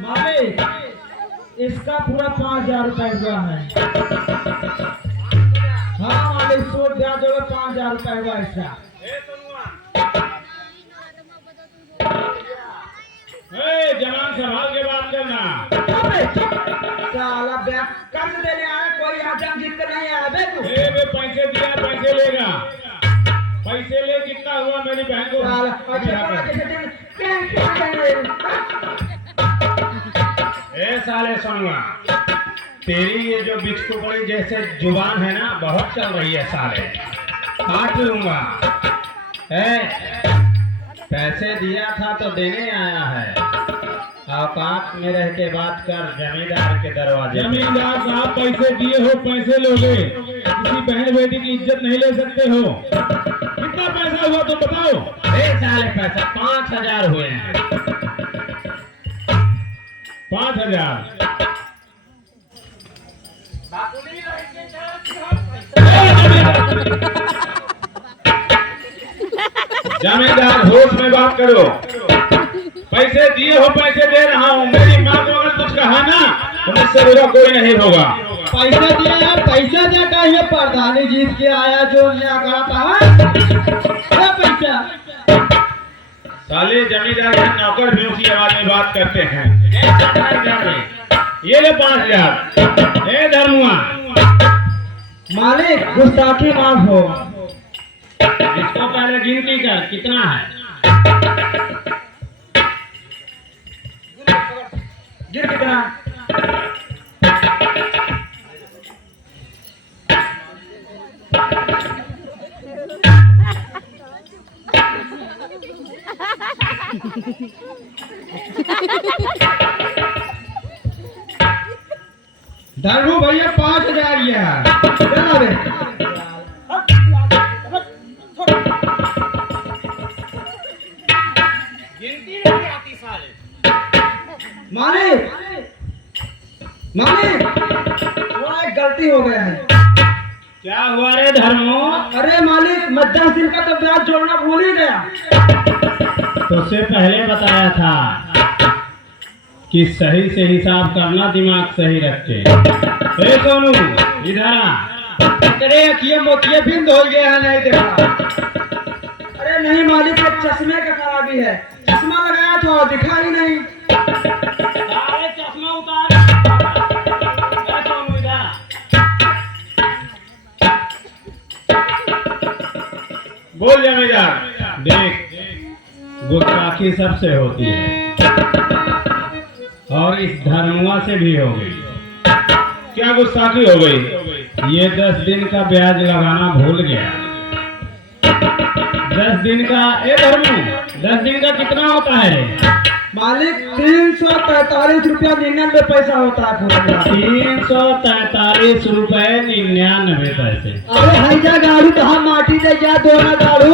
मालिक इसका पूरा 5,000 रुपए हुआ है। हाँ मालिक सूद ब्याज होगा 5,000 रुपए हुआ इसका। जवान संभाल के बात करना। साला ब्याज कर्ज देने आया कोई आजम जीत कर नहीं आया बे तू। बे पैसे दिया पैसे लेगा। पैसे ले कितना हुआ मेरी बहन को? ए साले सुनवा, तेरी ये जो बिचकुपड़ी जैसे जुबान है ना बहुत चल रही है साले, काट लूंगा। पैसे दिया था तो देने आया है, औकात में रह के बात कर जमींदार के दरवाजे। जमींदार साहब पैसे दिए हो पैसे लोगे, किसी बहन बेटी की इज्जत नहीं ले सकते हो। कितना पैसा हुआ तो बताओ। साले पैसा 5,000 हुए हैं। 5,000। जमींदार होश में बात करो। पैसे दिए हो पैसे दे रहा हूँ। मेरी माँ को अगर कुछ कहा ना तो मुझसे बुरा कोई नहीं होगा। पैसा दिया यार, पैसा दिया का ये प्रधानी जीत के आया जो कहा था पैसा। साले जमींदार के नौकर भी उसी आवाज में बात करते हैं। ये ले 5,000। ए धर्मुआ मालिक गुस्ताखी माफ हो। इसको पहले गिनती कर कितना है। गिर कितना? धर्मू भैया 5,000 ये है। मालिक मालिक थोड़ा एक गलती हो गया है। क्या हुआ रे धर्मो? अरे मालिक मध्य दिन का तो ब्याज जोड़ना भूल ही गया। तो उससे पहले बताया था कि सही से हिसाब करना, दिमाग सही रख के। ए सोनू इधर आ। अरे ये मोतिये बिंद हो गया है नहीं देखा। अरे नहीं मालिक ये चश्मे का खराबी है। चश्मा लगाया तो दिखा ही नहीं। अरे चश्मा उतार। ए सोनू इधर। बोल जमींदार। देख गुस्ताखी सबसे होती है और इस धर्मुआ से भी हो गई। क्या गुस्ताखी हो गई? ये 10 दिन का ब्याज लगाना भूल गया। 10 दिन का ए धर्मू 10 दिन का कितना होता है? मालिक 343 रुपया 99 पैसा होता है पूरा। 343 रुपए 99 पैसे। अरे हैजा गाड़ू तो हम माटी दे जा दोना गाड़ू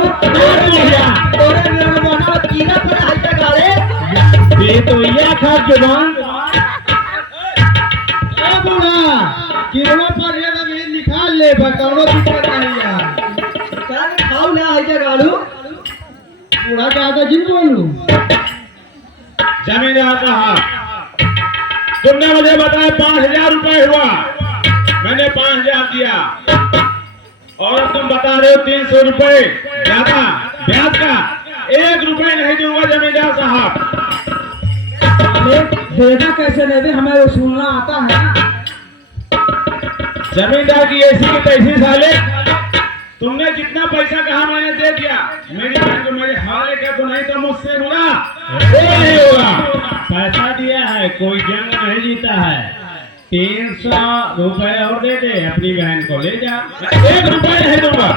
तोरे मेरे बना कीना पर हैजा गाड़े ये तो ये खा जुबान। ए बुढ़ा किरमा पर ये भी निकाल ले बकौनो दिक्कत नहीं यार। क्या खाऊ ना हैजा गाड़ू बुढ़ा ज्यादा जिन बोलू। जमींदार साहब तुमने मुझे बताया 5,000 रुपए हुआ, मैंने 5,000 दिया और तुम बता रहे हो 300 रुपए ज्यादा ब्याज का। 1 रुपए नहीं दूंगा जमींदार साहब। देना कैसे नहीं दे, हमें वसूलना आता है। जमींदार की ऐसी की तैसी साले। तुमने जितना पैसा कहा मैंने दे दिया। मेरी बहन को मेरे हवाले कर दो नहीं तो मुझसे बुरा नहीं होगा। पैसा दिया है, कोई जंग नहीं जीता है। 300 रुपए और दे दे, अपनी बहन को ले जा। 1 रुपए नहीं दूंगा।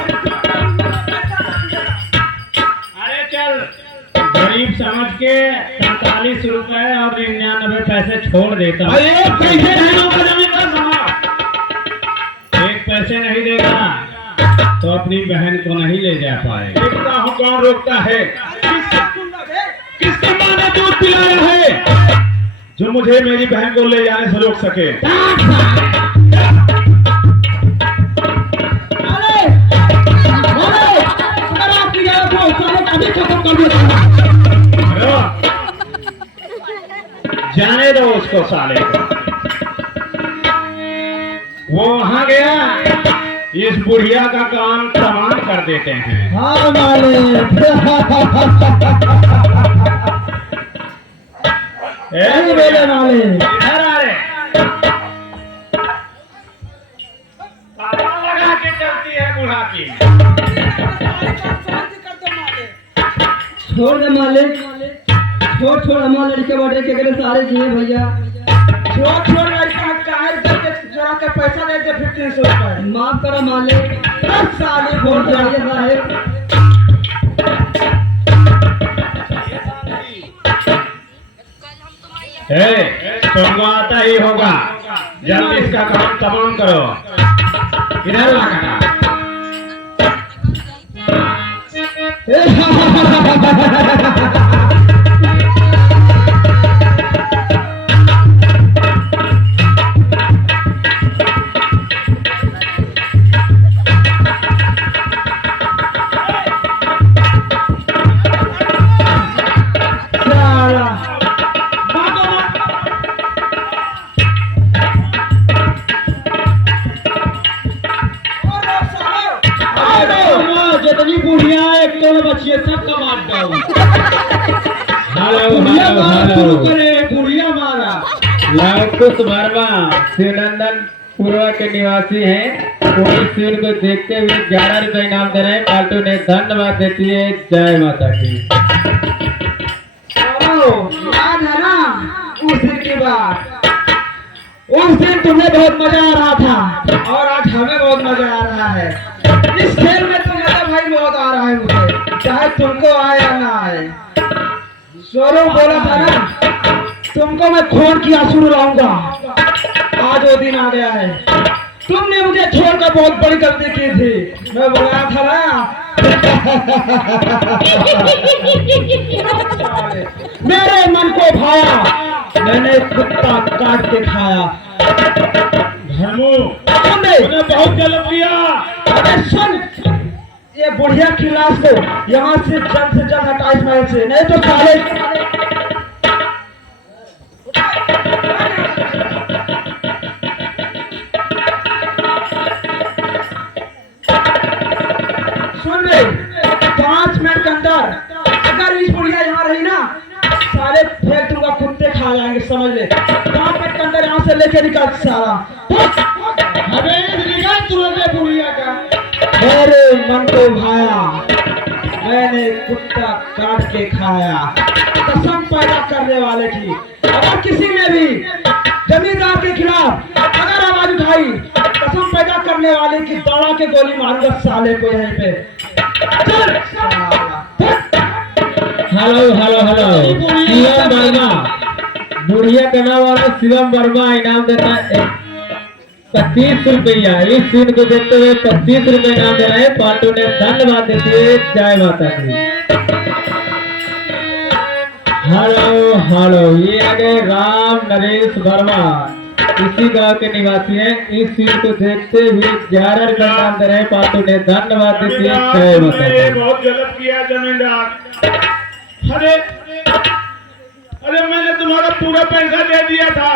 अरे चल गरीब समझ के 45 रुपए और 99 पैसे छोड़ देता हूँ। पैसे नहीं दूंगा जमींदार साहब। 1 पैसे नहीं देगा तो अपनी बहन को नहीं ले जा पाएगा। देखता हूँ कौन रोकता है। किसकी माँ ने दूध पिलाया है जो मुझे मेरी बहन को ले जाने से रोक सके? जाने दो उसको साले को। वो वहां गया, इस बुढ़िया का काम तमाम कर देते हैं। हाँ मालिक। ए, बोले मालिक। इधर आ रे। ताला लगा के चलती है बुढ़ापी। छोड़ दे मालिक, छोड़ हमारे लड़के बाटे के करे सारे जिए भैया। छोड़ लड़का काहे करके चोरा के पैसा दे दे 1500 रुपए। माफ करो मालिक, साले फोन जाइए साहब। तुमको आता ही होगा, जल्दी इसका काम तमाम करो। इधर ला काका। जितनी बुढ़िया एक तो बचिए सबका बांट दो। हेलो बुढ़िया मारा। लवकुश वर्मा श्रीनंदन पूर्वा के निवासी हैं। पुलिस सील को देखते हुए 11 रुपए इनाम दे रहे हैं। पाल्टू ने धन्यवाद देती है। जय माता की। याद है ना उस दिन की बात? उस दिन तुम्हें बहुत मजा आ रहा था और आज हमें बहुत मजा आ रहा है। इस खेल में तो मजा भाई बहुत आ रहा है मुझे, चाहे तुमको आए या ना आए। स्वरूप बोला था ना तुमको मैं खून की आंसू रुलाऊंगा, आज वो दिन आ गया है। तुमने मुझे छोड़कर बहुत बड़ी गलती की थी, मैं बोला था ना। मेरे मन को भाया, मैंने कुत्ता काट के खाया। धर्मो, तुमने बहुत गलत किया। अरे सुन, ये बुढ़िया की लाश को यहाँ से जल्द हटा इस महल से, नहीं तो साले। सुन ले, 5 मिनट के अंदर अगर इस बुढ़िया यहाँ रही ना, सारे फेंक दूंगा, कुत्ते खा जाएंगे, समझ ले। 5 मिनट के अंदर यहाँ से लेके निकल सारा। निकाल तुरंत बुढ़िया का। मेरे मन को भाया, मैंने कुत्ता काट के खाया। कसम पैदा करने वाले की, अगर किसी ने भी जमींदार के खिलाफ अगर आवाज उठाई, कसम पैदा करने वाले की दौड़ा के गोली मारूंगा साले को यहीं पे। चल हेलो शिवम वर्मा, बुढ़िया करने वाला शिवम वर्मा इनाम देता है 25 रुपया। इस सीन को देखते हुए 25 रुपए इनाम दे रहे हैं। पाल्टू ने धन्यवाद देती है। जय माता की। हेलो, ये आ गए राम नरेश वर्मा, इसी गांव के निवासी हैं। इस सीन को देखते हुए 11 रुपए इनाम दे रहे हैं। पाल्टू ने धन्यवाद देती है। जय माता की। बहुत गलत किया जमींदार। अरे मैंने तुम्हारा पूरा पैसा दे दिया था।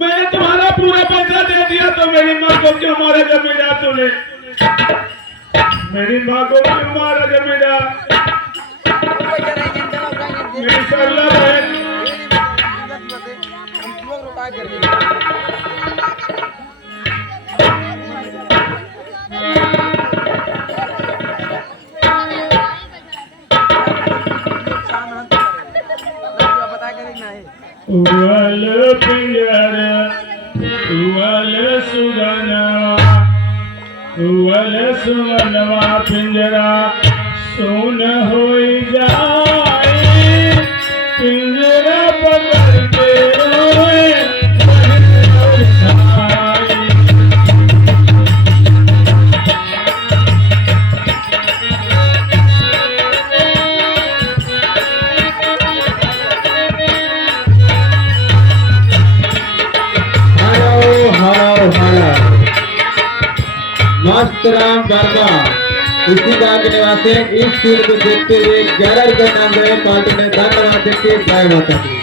मैंने तुम्हारा पूरा पैसा दे दिया तो मेरी माँ को क्यों मारा जमींदार तूने? मेरी माँ को क्यों मारा जमींदार? मेरी सरला बहन। उवल पिंजर उवल सुगनवा पिंजरा सुन होई जाए, पिंजरा पकड़ के रोए मस्त राम वर्मा, इसी गांव के निवासी हैं। इस सीन को देखते हुए 11 रुपए इनाम दे रहे हैं। पाल्टू ने धन्यवाद देते। जय माता की।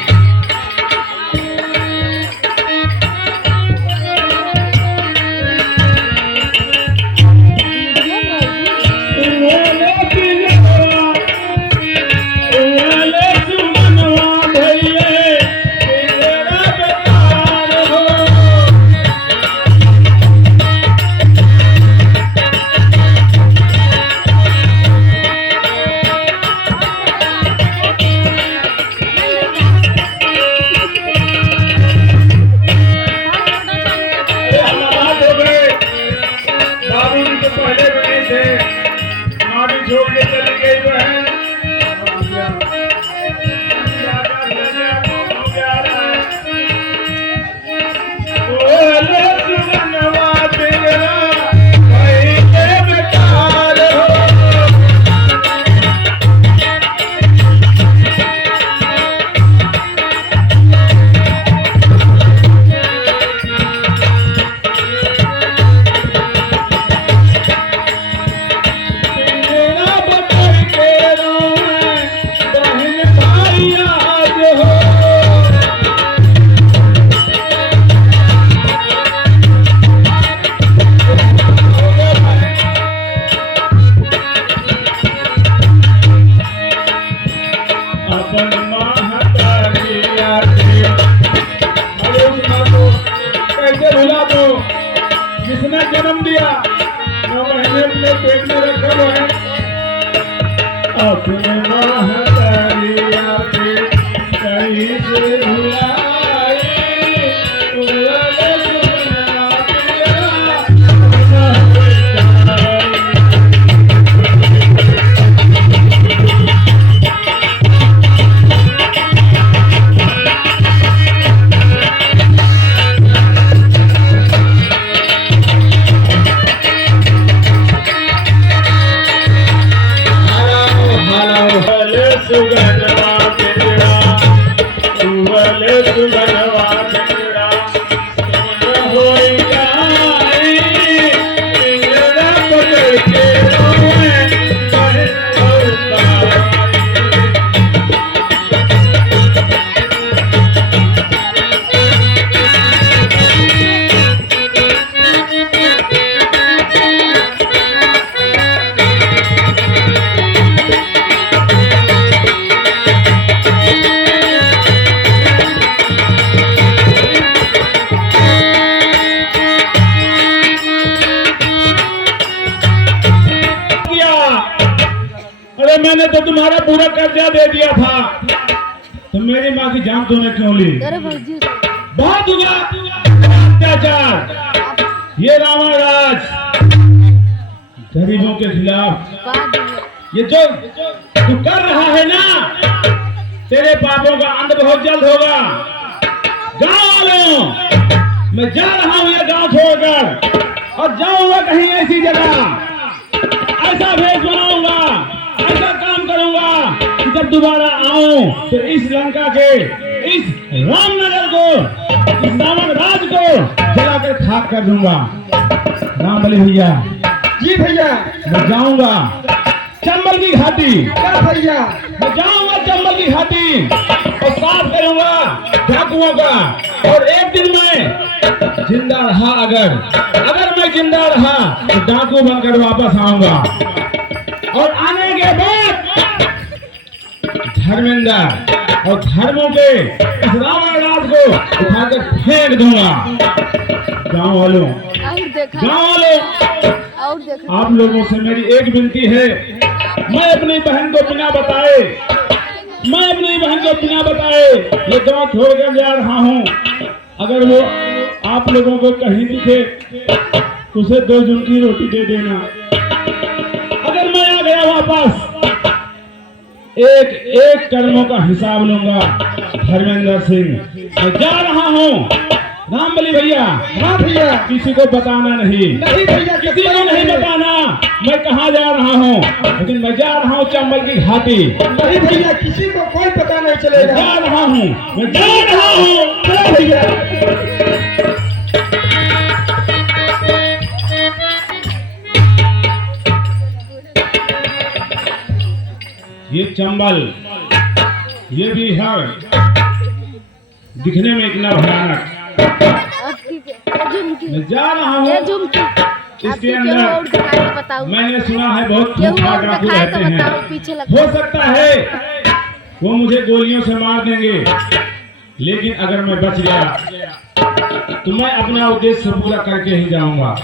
दिया, 9 महीने अपने पेट में रखा हुआ है। अपने महतारिया पे कहीं से भुलाए, उड़वाले सुगनवा तेरा, सुगनवा तेरा, उड़वाले सुगनवा तेरा, सुन होई जाए, पिंजरा पकड़ के रोए, कहे होता। अरे मैंने तो तुम्हारा पूरा कर्जा दे दिया था, तो मेरी माँ की जान तूने क्यों ली? बहुत हुआ अत्याचार, ये रावण राज गरीबों के खिलाफ, ये जो तू कर रहा है ना, तेरे पापों का अंत बहुत जल्द होगा। गाँव वालों, मैं जा रहा हूँ ये गाँव छोड़कर और जाऊंगा कहीं ऐसी जगह, ऐसा भेष बनाऊंगा, ऐसा काम करूंगा कि जब दोबारा आऊं तो इस लंका के, इस रामनगर को, इस रावण राज को जलाकर खाक कर दूंगा। राम बलि भैया। जी भैया। मैं जाऊंगा चंबल की घाटी। क्या भैया? मैं जाऊंगा चंबल की घाटी और साफ करूंगा डाकुओं का, और एक दिन में जिंदा रहा, अगर मैं जिंदा रहा तो डाकू बनकर वापस आऊंगा, और आने के बाद धर्मेंद्र और धर्मों के इस रावण राज को उठाकर फेंक दूंगा। गाँव वालों, आप लोगों से मेरी एक विनती है, मैं अपनी बहन को बिना बताए ये गाँव छोड़कर जा रहा हूँ। अगर वो आप लोगों को कहीं दिखे तो उसे 2 जून की रोटी दे देना। अगर मैं आ गया वापस, एक कर्मों का हिसाब लूंगा। धर्मेंद्र सिंह, मैं जा रहा हूँ। राम बलि भैया। हाँ भैया। किसी को बताना नहीं भैया, किसी को नहीं बताना मैं कहाँ जा रहा हूँ, लेकिन मैं जा रहा हूँ चंबल की घाटी। नहीं भैया, किसी को कोई पता नहीं चलेगा। जा रहा हूँ, मैं जा रहा हूँ भैया। ये चंबल, ये भी है दिखने में इतना भयानक। मैं जा रहा हूँ इसके अंदर। मैंने सुना है बहुत डाकू रहते हैं। हो सकता है वो मुझे गोलियों से मार देंगे, लेकिन अगर मैं बच गया तो मैं अपना उद्देश्य पूरा करके ही जाऊंगा।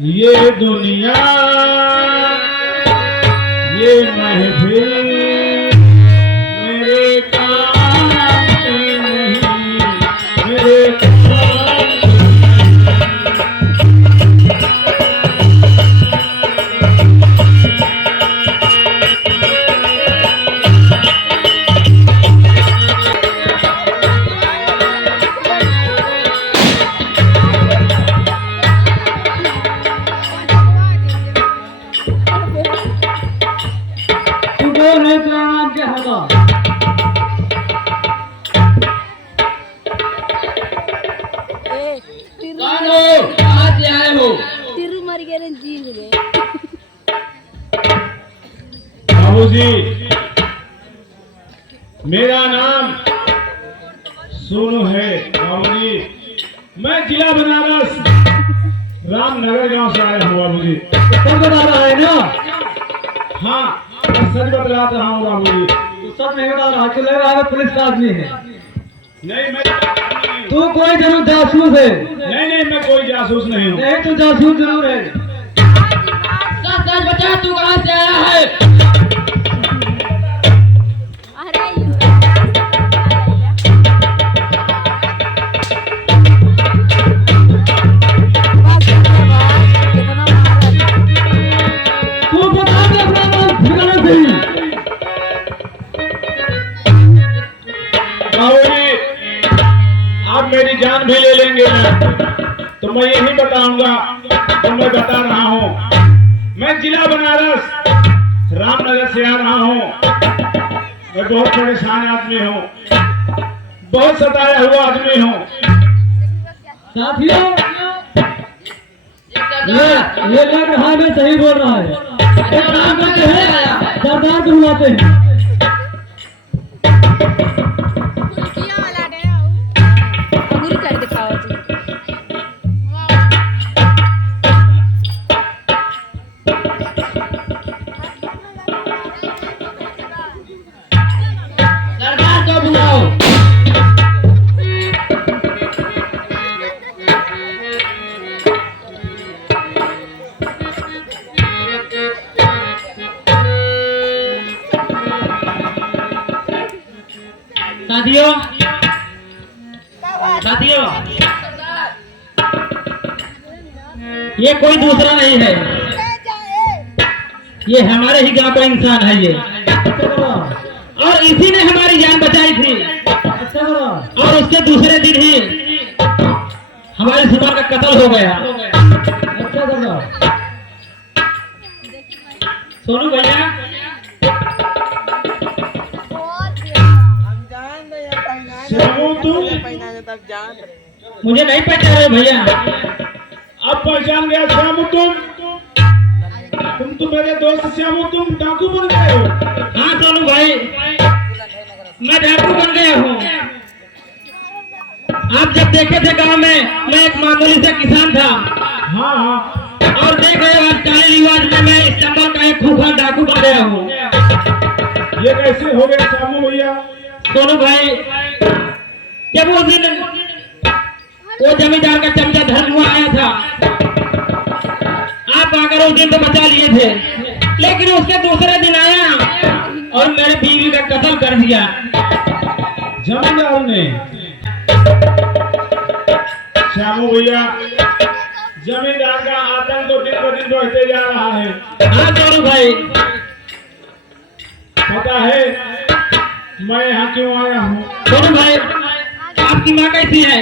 ये दुनिया, ये महफिल मेरे काम की नहीं, मेरे बाबूजी, मेरा नाम सोनू है। बाबूजी, मैं जिला बनारस रामनगर गांव से आया हूँ। बाबूजी सच बता रहा है ना? हाँ, मैं सच बतला रहा हूँ बाबूजी। सच नहीं बता रहा, चलेगा पुलिस का आदमी है। नहीं, मैं तू कोई जरूर जासूस है। नहीं नहीं, मैं कोई जासूस नहीं हूँ। नहीं तू जासूस जरूर है। सच सच बता, तू कहाँ से आया है? तू बता दे अपना नाम ठिकाना सही। बाबूजी, आप मेरी जान भी ले लेंगे तो मैं यही बताऊंगा तो मैं बता रहा हूँ। मैं जिला बनारस रामनगर से आ रहा हूँ। मैं बहुत परेशान आदमी हूँ, बहुत सताया हुआ आदमी हूँ। साथियों, ये लग रहा है मैं सही बोल रहा है। एक काम करते हैं, सरदार को बुलाते हैं। कर दिखाओ जी। सरदार को बुलाओ। साथियों, साथियों, ये कोई दूसरा नहीं है, ये हमारे ही गांव का इंसान है ये। और इसी ने हमारी जान बचाई थी। और उसके दूसरे दिन ही हमारे सुबह का कत्ल हो गया। सोनू भैया, श्यामू, तुम मुझे नहीं पहचाने भैया। अब पहचान गया श्यामू। तुम तो मेरे दोस्त श्यामू, तुम डाकू बन गए हो। हाँ सोनू भाई, मैं डाकू बन गया हूँ। आप जब देखे थे गांव में मैं एक मामूली से किसान था, हाँ हाँ, और देख रहे हो आज काले रिवाज में मैं इस चंबल का एक खूंखार डाकू बन गया हूँ। ये कैसे हो गया श्यामू भैया? सोनू भाई, जब वो दिन वो जमींदार का चमचा धर्म आया था, आप आकर उस दिन तो बचा लिए थे, लेकिन उसके दूसरे दिन आया और मेरे बीवी का कत्ल कर दिया। जमींदार ने? श्यामू भैया, जमींदार का आतंक तो दिन ब दिन बढ़ते जा रहा है। हाँ सोनू भाई, पता है मैं यहाँ क्यों आया हूँ? सोनू भाई, आपकी माँ कैसी है?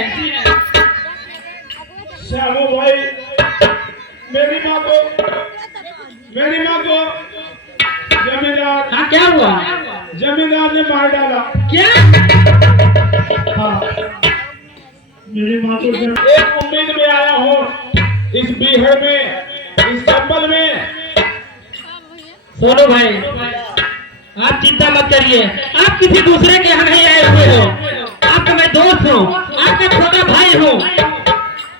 श्यामू भाई, मेरी माँ को जमींदार, हाँ क्या हुआ? जमींदार ने मार डाला। क्या? हाँ, मेरी माँ को एक उम्मीद में आया हूँ, इस बीहड़ में, इस चंबल में। सोनू भाई, आप चिंता मत करिए, आप किसी दूसरे के यहाँ नहीं आए हुए हो। आपका मैं दोस्त हूँ, आपका छोटा भाई हूँ,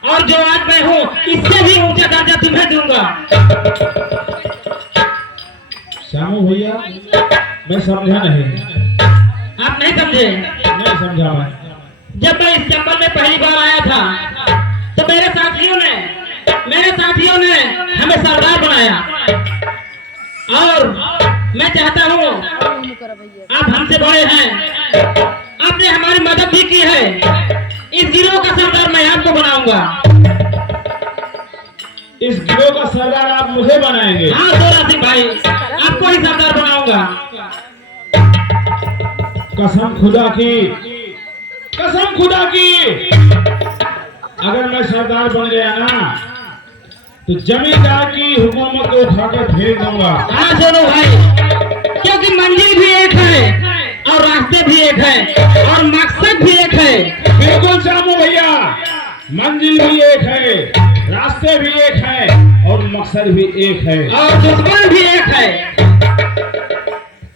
और जो आज मैं हूँ इससे भी ऊंचा दर्जा तुम्हें दूंगा। श्यामू भैया, मैं समझा नहीं। आप नहीं समझे? नहीं समझा मैं। जब मैं इस चंबल में पहली बार आया था तो मेरे साथियों ने हमें सरदार बनाया, और मैं चाहता हूँ, आप हमसे बड़े हैं, आपने हमारी मदद भी की है, इस गिरोह का सरदार मैं आपको बनाऊंगा। इस गिरोह का सरदार आप मुझे बनाएंगे? हाँ सोना सिंह भाई, आपको ही सरदार बनाऊंगा। कसम खुदा की, कसम खुदा की, अगर मैं सरदार बन गया ना तो जमींदार की हुकूमत को उठाकर फेंक दूंगा। हाँ सोनू भाई, क्योंकि मंजिल भी एक है और रास्ते भी एक है और मकसद भी एक है। बिल्कुल श्यामू भैया, मंजिल भी एक है, रास्ते भी एक है और मकसद भी एक है, और दुश्मन भी एक है।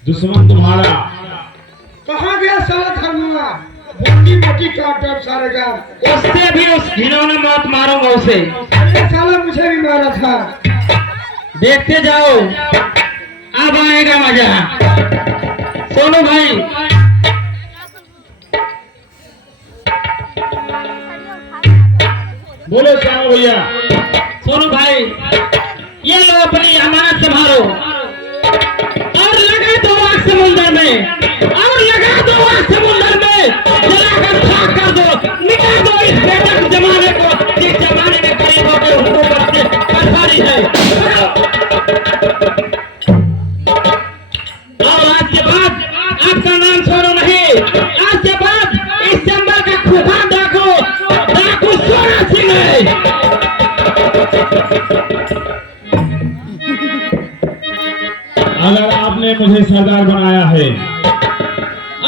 दुश्मन तुम्हारा कहाँ गया साला धर्मुआ? मोटी मोटी काट सारे का। उससे भी उस घिनौने मौत मारूंगा उसे। अरे साला मुझे भी मारा था। देखते जाओ, अब आएगा मजा। सोनू भाई, बोलो श्याम भैया। सोनू भाई, ये लो अपनी अमानत संभालो और लगा दो आग समुंदर में, और लगा दो आग समुंदर में, जलाकर खाक कर दो, मिटा दो इस बेवकूफ जमाने को जिस जमाने में गरीबों के हुकूमत से परेशानी है। और आज के बाद आपका नाम सोनू नहीं, आज के बाद इस चंबल का खूफान डाकू सोना सिंह है। अगर आपने मुझे सरदार बनाया है,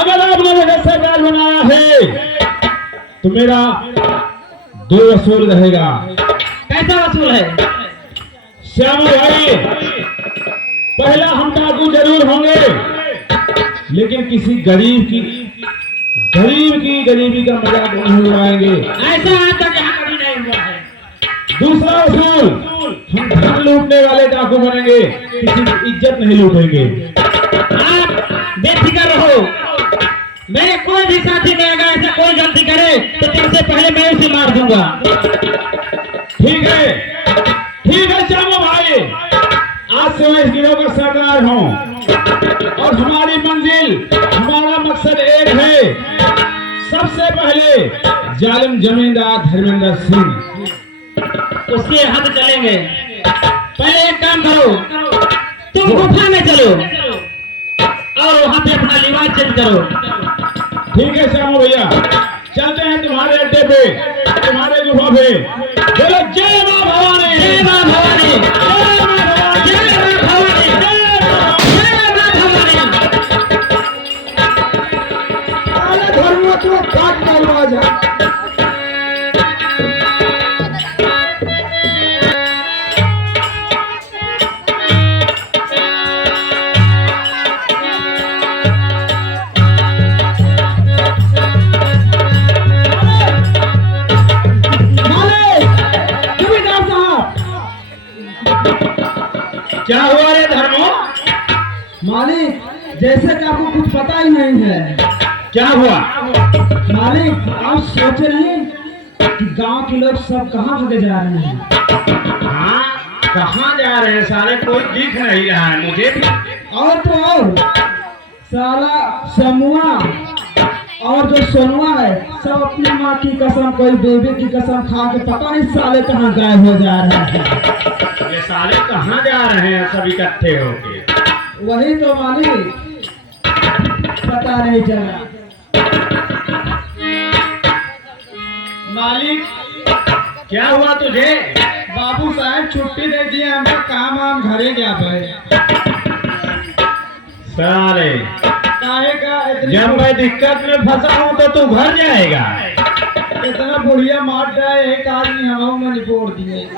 अगर आपने मुझे सरदार बनाया है, तो मेरा दो वसूल रहेगा। कैसा वसूल है? श्याम भाई, पहला हम डाकू जरूर होंगे, लेकिन किसी गरीब की गरीबी का मजाक नहीं उड़ाएंगे। ऐसा आज तक यहाँ कभी नहीं हुआ है। दूसरा वसूल, हम धन लूटने वाले डाकू बनेंगे, किसी की इज्जत नहीं लूटेंगे। आप बेफिक्र रहो, मेरे कोई भी साथी में अगर ऐसा कोई गलती करे तो तुमसे पहले मैं उसे मार दूंगा। ठीक है श्यामू भाई, आज से मैं इस गिरोह का सरदार हूँ और हमारी मंजिल, हमारा मकसद एक है। सबसे पहले जालिम जमींदार धर्मेंद्र सिंह, उसके हाथ चलेंगे। पहले एक काम करो, तुम गुफा में चलो और वहां पे अपना लिबास चेंज करो। ठीक है श्यामू भैया, चलते हैं तुम्हारे अड्डे पे, तुम्हारे गुफा पे। बोलो जय मां भवानी, जय मां भवानी, जय मां भवानी, जय मां भवानी, जय मां भवानी। अरे धर्म तो काट डालवा जा। क्या हुआ रे धर्मो? मालिक, जैसे कि आपको कुछ पता ही नहीं है। क्या हुआ? मालिक, आप सोचे नहीं कि गांव के लोग सब कहाँ भागे जा रहे हैं? हाँ, कहाँ जा रहे हैं सारे? कोई दिख नहीं रहा है मुझे। और तो और साला समुआ और जो सोनुआ है, सब अपनी माँ की कसम, कोई बेबी की कसम खा के पता नहीं साले कहाँ गायब हो जा रहे हैं। ये साले कहाँ जा रहे हैं सब इकट्ठे होके? वही तो मालिक, पता नहीं चला। मालिक, क्या हुआ तुझे? बाबू साहब छुट्टी दे दिए, हमका काम आम घरे गया भाई। साले, काहे का जब मैं दिक्कत में फंसा हूँ तो तू घर जाएगा? इतना बुढ़िया मार रहा है, एक आदमी हवाओं में निपोड़ दिए।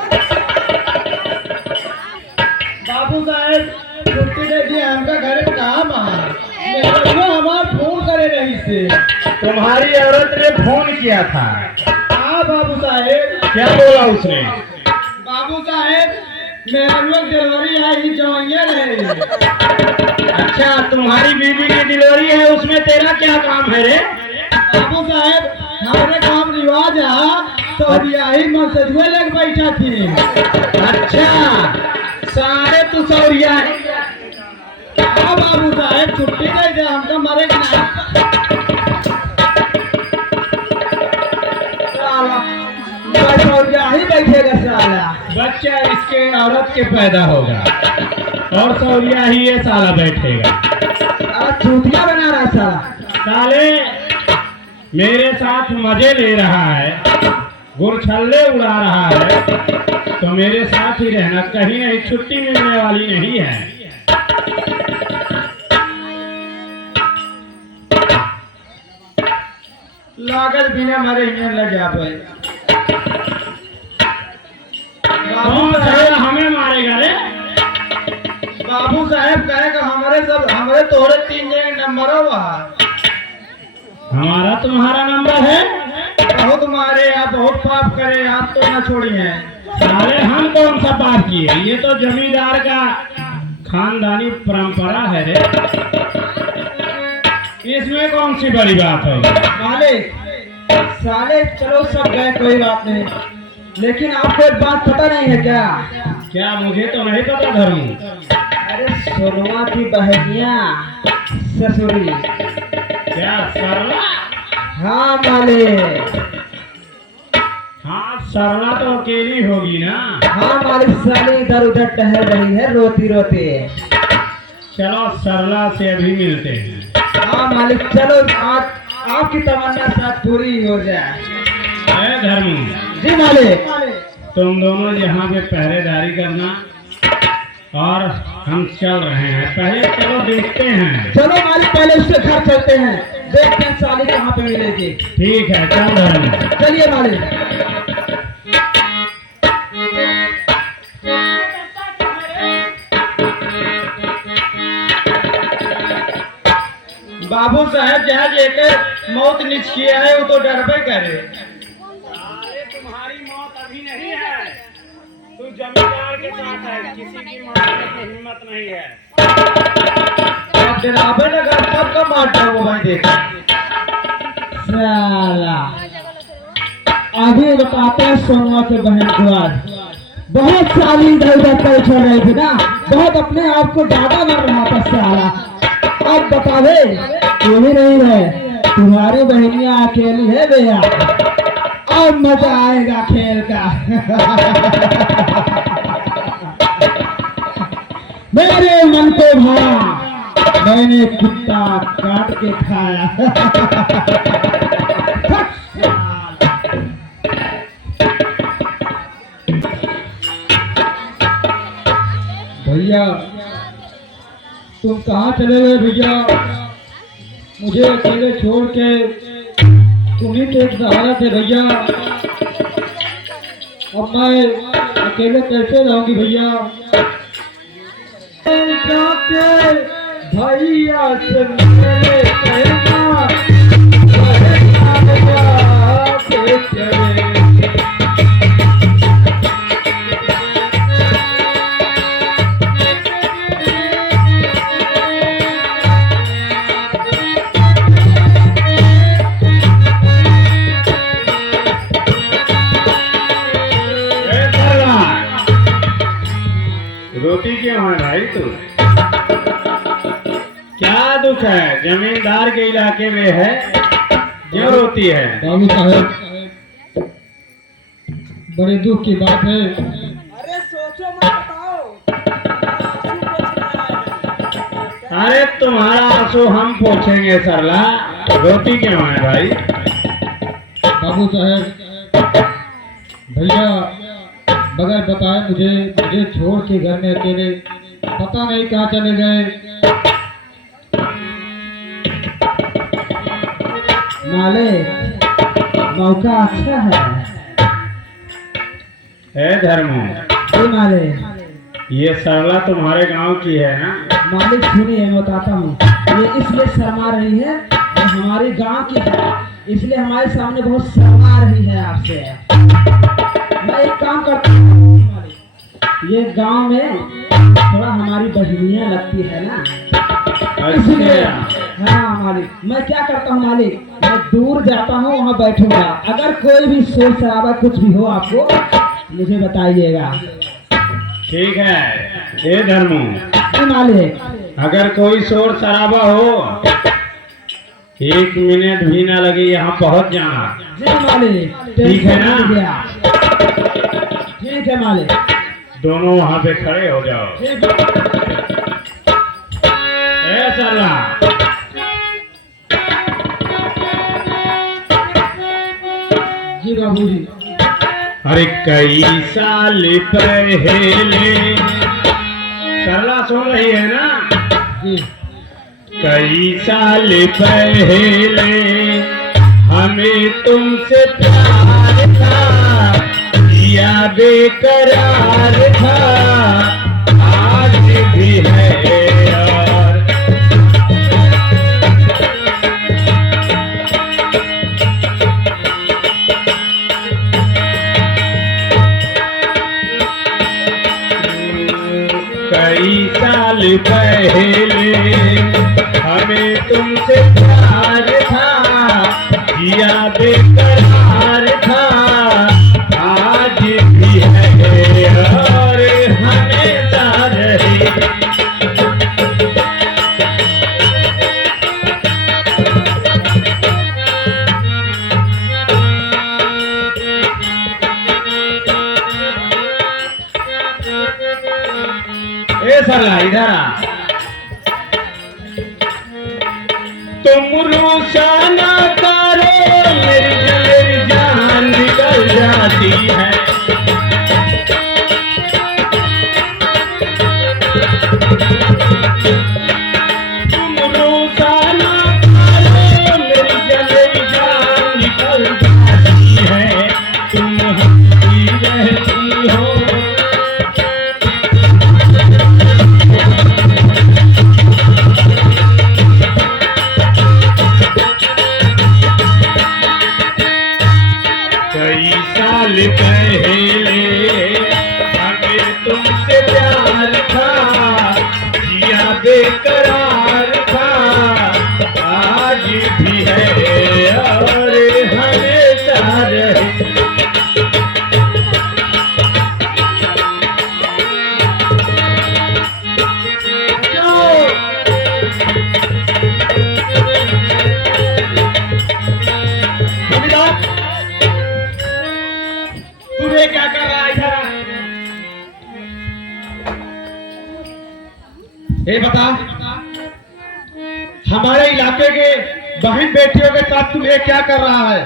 बाबू साहब छुट्टी दे दिए, हमका घरे काम है। हमारा फोन करे नहीं से। तुम्हारी औरत ने फोन किया था। हाँ बाबू साहेब। क्या बोला उसने? बाबू साहेब, मेरा लोग डिलीवरी आई जवाइया रहे। अच्छा, तुम्हारी बीवी की डिलीवरी है, उसमें तेरा क्या काम है रे? बाबू साहेब, हमारे काम रिवाज है तो ब्याही में सजुए लग बैठा थी। अच्छा, सारे तू सौरिया है। हाँ बाबू साहेब, छुट्टी दे दे, हमका मरे के ना। ही बैठेगा साला। बच्चा इसके औरत के पैदा होगा और सौरिया ही ये साला बैठेगा। चूतिया बना रहा साला। साले मेरे साथ मजे ले रहा है, गुरछल्ले उड़ा रहा है, तो मेरे साथ ही रहना, कहीं नहीं छुट्टी मिलने वाली नहीं है। लागत बिना मरे ही लग जा पाए। कौन साला हमें मारेगा रे? बाबू साहब कहेगा हमारे तोड़े 3 जगह नंबर हुआ। हमारा तुम्हारा नंबर है? बहुत मारे आप, बहुत पाप करे आप, तो न छोड़िए। साले हम कौन सा पाप किए? ये तो जमींदार का खानदानी परंपरा है रे, इसमें कौन सी बड़ी बात है? मालिक, साले चलो सब गए, कोई बात नहीं, लेकिन आपको एक बात पता नहीं है क्या? क्या मुझे तो नहीं पता धर्म। अरे सोनुआ की बहनिया ससुरी। क्या सरला? हाँ मालिक। हाँ सरला तो अकेली होगी ना। हाँ मालिक, साली इधर उधर टहल रही है रोती रोती। चलो सरला से अभी मिलते हैं। हाँ मालिक, चलो आज आपकी तमन्ना साथ पूरी हो जाए। ए धर्म, जी मालिक। तुम दोनों यहाँ पे पहरेदारी करना और हम चल रहे हैं। पहले चलो देखते हैं। चलो मालिक, पहले उसके घर चलते हैं, देखते हैं साली कहाँ पे मिलेगी। ठीक है, चल धर्म। चलिए मालिक। बाबू साहब जहाँ लेकर मौत निच किया है वो तो डरबे करे। अरे तुम्हारी मौत अभी नहीं है, तू जमींदार के साथ है, किसी की मौत की हिम्मत नहीं है। आप डराबे लगा, सबका मारता है वो भाई। देख साला, अभी बताते हैं सोनुआ के बहन को। आज बहुत साली इधर उधर पर चल रही थी ना, बहुत अपने आप को ज्यादा मर रहा था साला। अब बतावे ये भी नहीं है, तुम्हारी बहनिया अकेली है भैया। अब मजा आएगा खेल का। मेरे मन को भाया, मैंने कुत्ता काट के खाया। भैया तुम कहाँ चले गए भैया? मुझे अकेले छोड़ के तुम ही तो एक सहारा थे भैया। अब मैं अकेले कैसे रहूंगी भैया? जाके भैया से मिलने कहना, रोती क्यों है भाई तू? क्या दुख है? जमींदार के इलाके में है, क्यों रोती है? बाबू साहब, बड़े दुख की बात है। अरे सोचो मत, बताओ। अरे तुम्हारा आंसू हम पूछेंगे सरला, रोती क्यों है भाई? बाबू साहब, भैया बगैर बताए मुझे छोड़ के घर में अकेले पता नहीं कहाँ चले गए। मालिक, मौका अच्छा है। है धर्मो, जी मालिक। ये सरला तुम्हारे गांव की है ना? मालिक सुनिए, मैं बताता हूँ। ये इसलिए शर्मा रही है, ये हमारे गांव की है, इसलिए हमारे सामने बहुत शर्मा रही है आपसे। मैं एक काम करता हूँ मालिक, ये गांव में थोड़ा हमारी बहनियाँ लगती है ना, इसलिए। हाँ मालिक, मैं क्या करता हूँ मालिक, मैं दूर जाता हूँ, वहाँ बैठूंगा। अगर कोई भी शोर शराबा कुछ भी हो आपको मुझे बताइएगा। ठीक है। ये धर्मो, जी मालिक। अगर कोई शोर शराबा हो, 1 मिनट भी ना लगे, यहाँ पहुँच जाना। जी मालिक। ठीक है ना? ठीक है मालिक। दोनों वहाँ पे खड़े हो जाओ। ठीक है। ए सरला, जी बाबूजी। अरे कई साल पहले, सरला सुन रही है ना? जी। कई साल पहले हमें तुमसे प्यार था, दिया बेकरार था, आज भी है यार। कई साल पहले हमें तुमसे प्यार था, जिया बेकरार था, आज साला इधर आ। तुम रोशाना करो मेरी जान निकल जाती है। तुम रोशाना करो मेरी जान निकल जाती है। तुम हंसती रहती हो। कई साल पहले अगर तुमसे प्यार था, जिया बेकरार था, आज भी है और हमेशा रहे। तूने क्या कर रहा है इधर? ये बता, हमारे इलाके के बहन बेटियों के साथ तू ये क्या कर रहा है?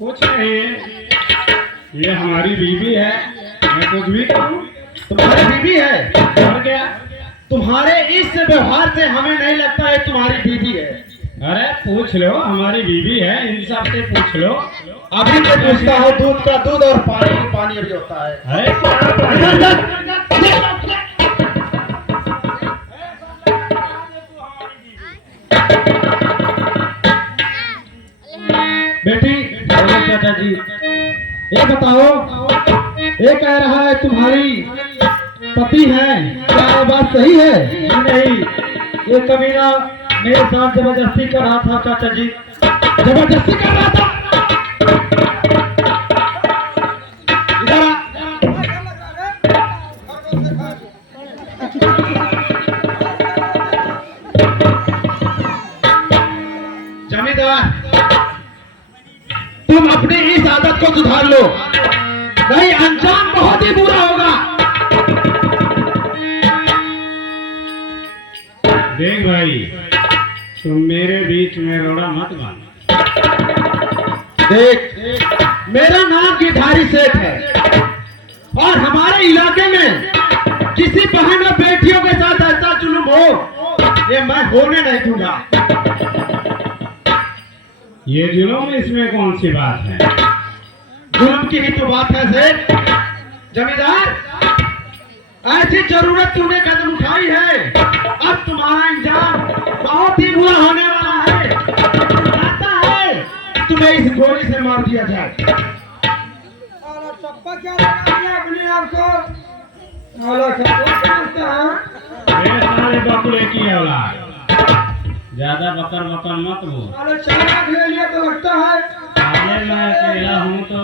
कुछ नहीं, ये हमारी बीवी है। मैं कुछ भी करूं? तुम्हारी बीवी है? और क्या? तुम्हारे इस व्यवहार से हमें नहीं लगता है तुम्हारी बीवी है। अरे पूछ लो, हमारी बीवी है, इन सब से पूछ लो। अभी मैं पूछता हूँ, दूध का दूध और पानी का पानी अभी होता है। अरे क्या? बेटी, बोलो चाचा जी। ये बताओ, ये कह रहा है तुम्हारी पति है, क्या ये बात सही है? नहीं, ये कमीना मेरे साथ जबरदस्ती कर रहा था चाचा जी। जबरदस्ती कर रहा था? इधर आ। जमींदार, तुम अपनी इस आदत को सुधार लो, नहीं अंजाम बहुत ही बुरा होगा। देख भाई, तुम मेरे बीच में रोड़ा मत बांध। देख, मेरा नाम गिरधारी सेठ है और हमारे इलाके में किसी बहन और बेटियों के साथ ऐसा जुल्म हो, ये मैं होने नहीं दूंगा। ये जुल्म, इसमें कौन सी बात है? जुल्म की ही तो बात है सेठ। जमींदार, ऐसी जरूरत तूने कदम उठाई है, अब तुम्हारा इंजाम बहुत ही बुरा होने वाला है। आता है तुम्हें इस गोली से मार दिया जाए। ये सारे बकरे की औलाद, ज्यादा बकर बकर मत बोल। तो लगता है अरे मैं अकेला हूँ तो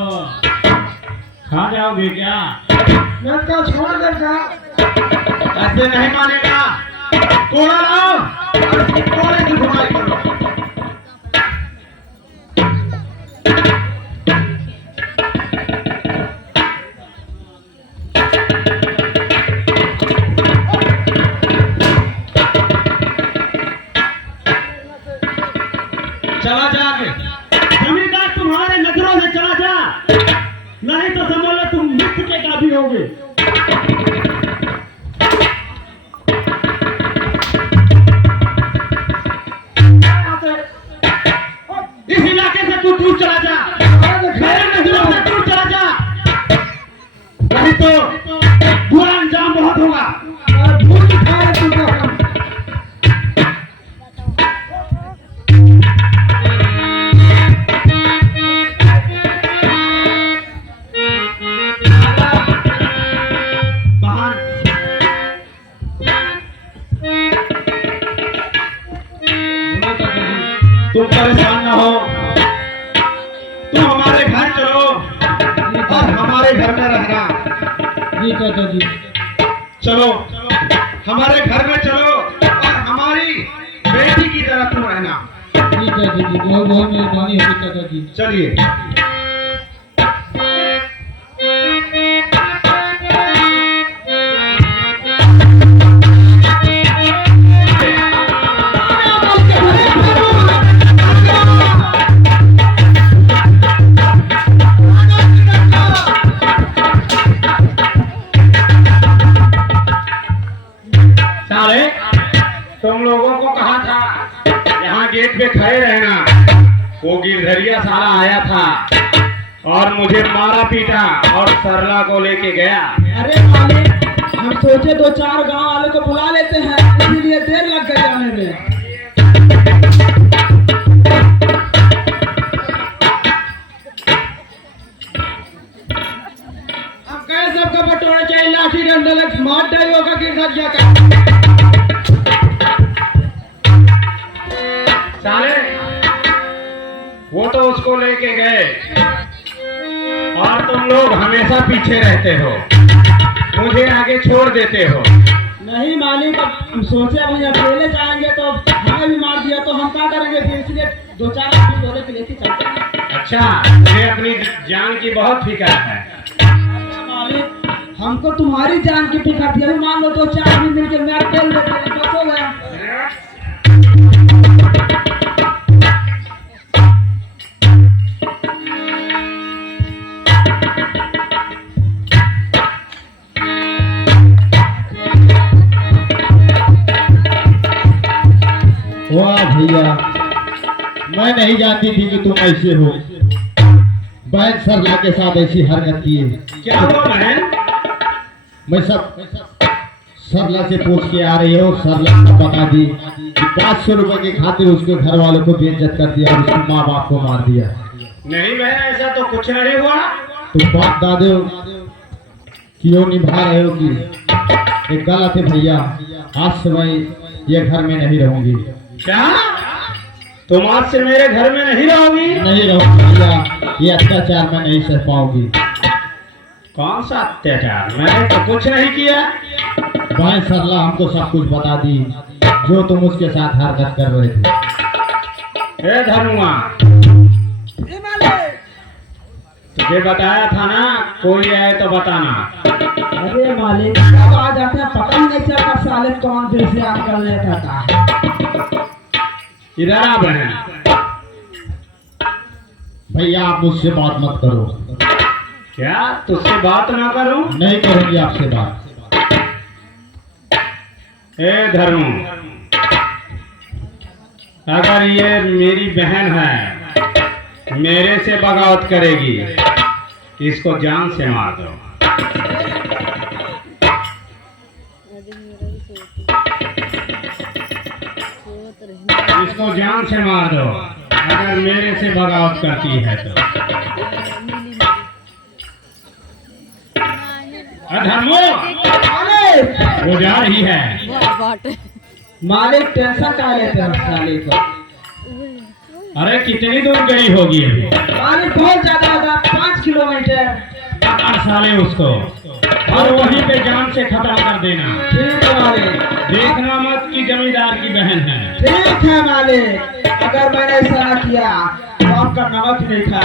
खा जाओगे क्या? मैं तो छोड़ देगा। ऐसे नहीं मानेगा। कोड़ा लाओ और इसकी कोड़े की धुनाई करो। चला जाके जमींदार तुम्हारे नजरों से चला जा, नहीं तो समझ लो तुम मृत्यु के काबिल होगे। इस इलाके से तू दूर चला जा, मेरे नजरों से दूर चला जा, नहीं तो बुरा अंजाम बहुत होगा। तुम परेशान ना हो, तुम हमारे घर चलो और हमारे घर में रहना। जी चाचा जी। चलो हमारे घर में चलो और हमारी बेटी की तरह तुम रहना। जी चाचा जी, बहुत बहुत मेहरबानी होगी चाचा जी। चलिए। गेट पे खड़े रहना। वो गिरधरिया साला आया था और मुझे मारा पीटा और सरला को लेके गया। अरे मालिक, हम सोचे 2-4 गांव वाले को बुला लेते हैं, इसीलिए देर लग गई जाने में। अब कहे सबका बटोरा चाहिए, लाठी डंडा लग स्मार्ट ड्राइव होगा गिरधरिया का। साले वो तो उसको लेके गए और तुम लोग हमेशा पीछे रहते हो, मुझे आगे छोड़ देते हो। नहीं मालिक, अब हम सोचे अब हम अकेले जाएंगे तो हमें भी मार दिया तो हम क्या करेंगे, फिर इसलिए 2-4 आदमी बोले के लेके चलते हैं। अच्छा, मुझे अपनी जान की बहुत फिक्र है। मालिक, हमको तुम्हारी जान की फिक्र थी। अभी मान लो 2-4 आदमी मिलकर मैं अकेले लेते हैं, बस हो गया। वाह भैया, मैं नहीं जानती थी कि तुम ऐसे हो। बहन सरला के साथ ऐसी हरकत की है। क्या हुआ बहन? मैं सब सरला से पूछ के आ रही हो। सरला को बता दी कि 500 रुपए के खातिर उसके घर वालों को बेइज्जत कर दिया और उसके माँ बाप को मार दिया। नहीं बहन, ऐसा तो कुछ नहीं हुआ। तुम बात दादे क्यों निभा रहे हो कि एक गलत है भैया। आज से मैं ये घर में नहीं रहूंगी। क्या तुम आज से मेरे घर में नहीं रहोगी? नहीं रहूंगी भैया, ये अत्याचार मैं नहीं सह पाऊंगी। कौन सा अत्याचार? मैंने तो कुछ नहीं किया। भाई सरला हमको सब कुछ बता दी जो तुम उसके साथ हरकत कर रहे थे। ए धनुआ, तुझे बताया था ना कोई आए तो बताना। अरे मालिक, अब आ जाते हैं, पता ही नहीं चलता साले कौन दिल से आग कर लेता था। इधर आ बहन। भैया आप मुझसे बात मत करो। क्या तुझसे बात ना करूं? नहीं करूंगी आपसे बात। ए धर्मू, अगर ये मेरी बहन है, मेरे से बगावत करेगी, इसको जान से मार दो। इसको जान से मार दो अगर मेरे से बगावत करती है तो। धर्मो, वो जा रही है। मालिक टेंशन का लेते हैं साले को। अरे कितनी दूर गई होगी अभी? मालिक बहुत ज्यादा होगा, 5 किलोमीटर। पकड़ साले उसको और वहीं पे जान से खत्म कर देना। ठीक है मालिक। देखना मत कि जमींदार की बहन है। ठीक है मालिक, अगर मैंने ऐसा ना किया तो आपका नमक ही नहीं खा।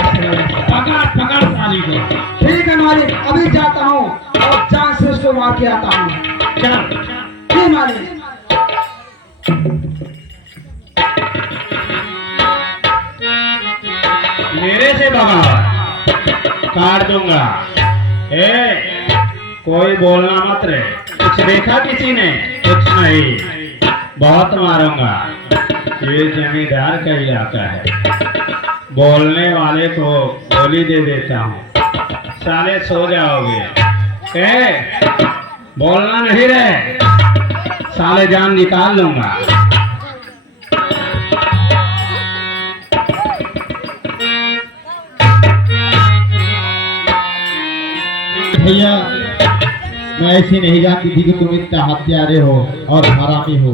पकड़ पकड़ साली को। ठीक है मालिक, अभी जाता हूँ और जान से उसको मार के आता हूँ। चल। जी मालिक। मेरे से बगावत काट दूंगा। ए, कोई बोलना मत रे। कुछ देखा किसी ने? कुछ नहीं, बहुत मारूंगा। ये जमींदार का इलाका है, बोलने वाले को गोली दे देता हूँ। साले सो जाओगे। ए, बोलना नहीं रे, साले जान निकाल लूंगा। भैया मैं ऐसी नहीं जानती थी कि तुम इतना हत्यारे हो और हरामी हो।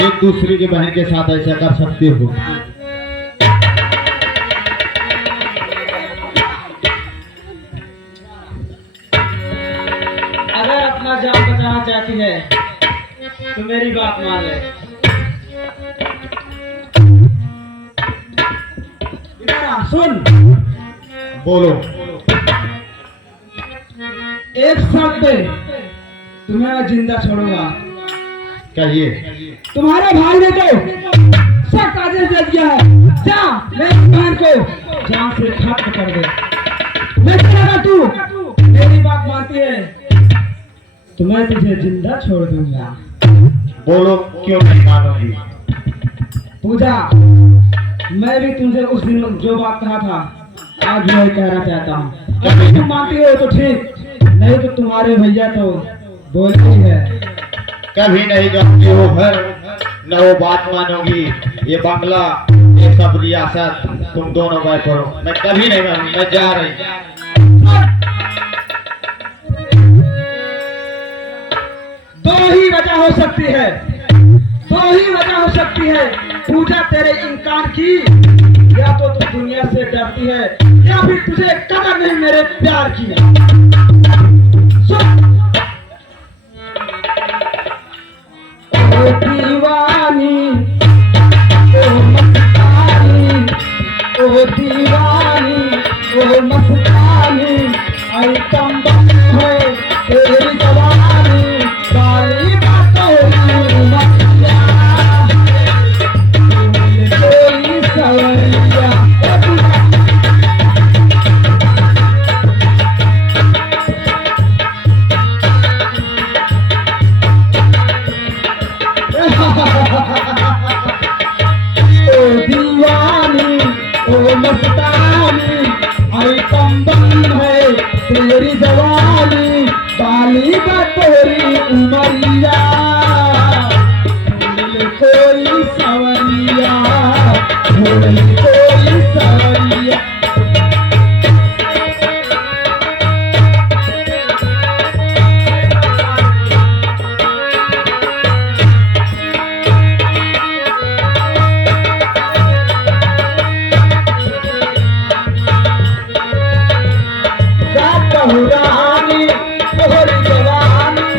एक दूसरे के बहन के साथ ऐसा कर सकते हो। अगर अपना जान बचाना चाहती है तो मेरी बात मान ले। इधर आ, सुन। बोलो। एक शर्त पे तुम्हें मैं जिंदा छोड़ूंगा। कहिए। तुम्हारे भाई ने तो सख्त आदेश दे दिया है, जा मेरी बहन को जान से खत्म कर दे। लेकिन अगर तू मेरी बात मानती है तो मैं तुझे जिंदा छोड़ दूंगा। बोलो क्यों नहीं मानोगी? पूजा, मैं भी तुमसे उस दिन जो बात कहा था आज भी वही कहना चाहता हूँ। अगर तुम मानती हो तो ठीक, नहीं तो तुम्हारे भैया तो बोलते ही है। कभी नहीं जानती हो घर, न वो बात मानोगी। ये बंगला, ये सब रियासत तुम दोनों भाई करो। मैं कभी नहीं मानूंगी, मैं जा रही। दो ही वजह हो सकती है, दो ही वजह हो सकती है पूजा तेरे इनकार की, या तो तू दुनिया से डरती है या फिर तुझे कदर नहीं मेरे प्यार की। सुन। ओ दीवानी, ओ मस्तानी, ओ दीवानी, ओ मस्तानी, आई कम है तेरी जवानी, काली बातों की मस्तिया, कोई सवरिया। ओ दीवानी, ओ मस्तानी, आई कम है तेरी जवानी, काली बतोरी उमरिया, कोई सवरिया, कोई सवरिया। रानी तोहरी जवानी,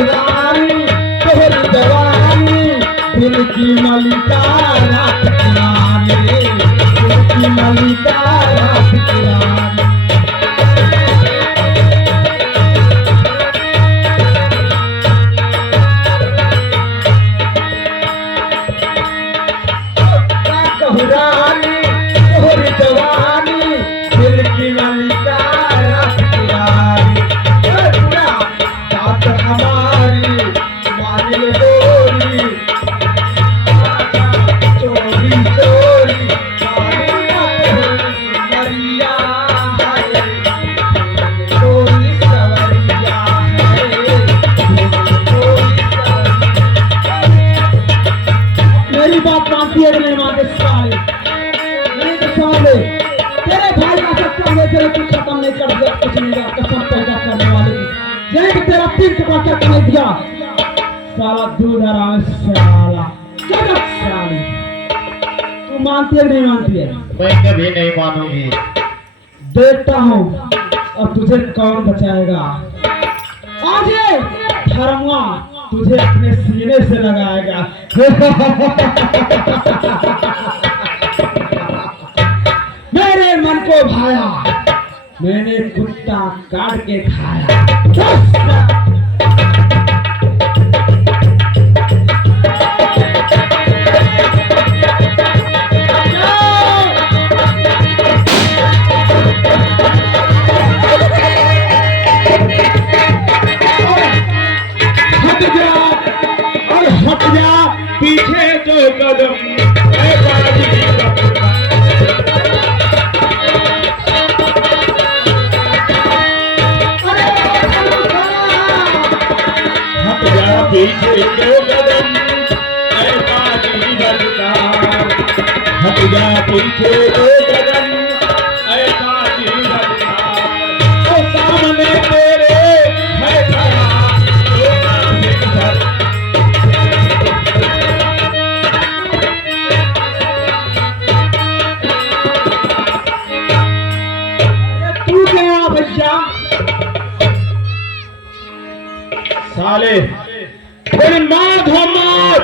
रानी तोहरी जवानी, दिल की मलिका रात की रानी, दिल की मलिका रात की रानी। रानी तोहरी जवानी, दिल की मलिका रात की रानी, बात हमारी मान ले गोरी, चोरी चोरी मरिया है, कोई सवरिया है, कोई सवरिया। मेरी बात मानती है कि नहीं मानते साले? नहीं तो साले तेरे भाई का सकता है, तेरे कुछ खत्म नहीं कर दिया, कुछ नहीं रहा कसम पैदा करने वाले की। यही कि तेरा 3 टुकड़ा क्या कर दिया साला दूध हराम साला जगत साली। तू मानती है कि नहीं मानती है? मैं कभी नहीं मानूंगी। देखता हूँ अब तुझे कौन बचाएगा। आज धर्मा तुझे अपने सीने से लगाएगा। मेरे मन को भाया, मैंने कुत्ता काट के खाया। हट जा और हट जा पीछे जो कदम है बाजी का। हट जा पीछे जो कदम है बाजी का। हट जा पीछे जो कदम है बाजी का। ओ सामने तेरे है खड़ा तू क्या भैया? साले तेरी माँ धोमत।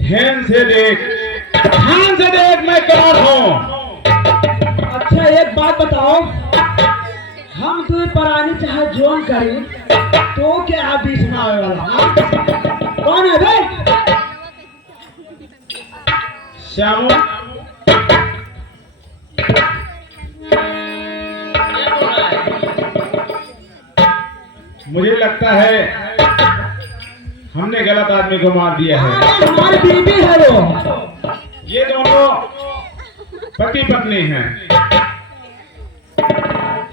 ध्यान से देख, ध्यान से देख मैं कौन हूँ। अच्छा एक बात बताओ, हम तुझे परानी चाहे जोन करी तो क्या बीच में आवे वाला? हाँ? कौन है बे? श्यामू मुझे लगता है हमने गलत आदमी को मार दिया है। हमारी बीवी है वो। ये दोनों पति पत्नी हैं।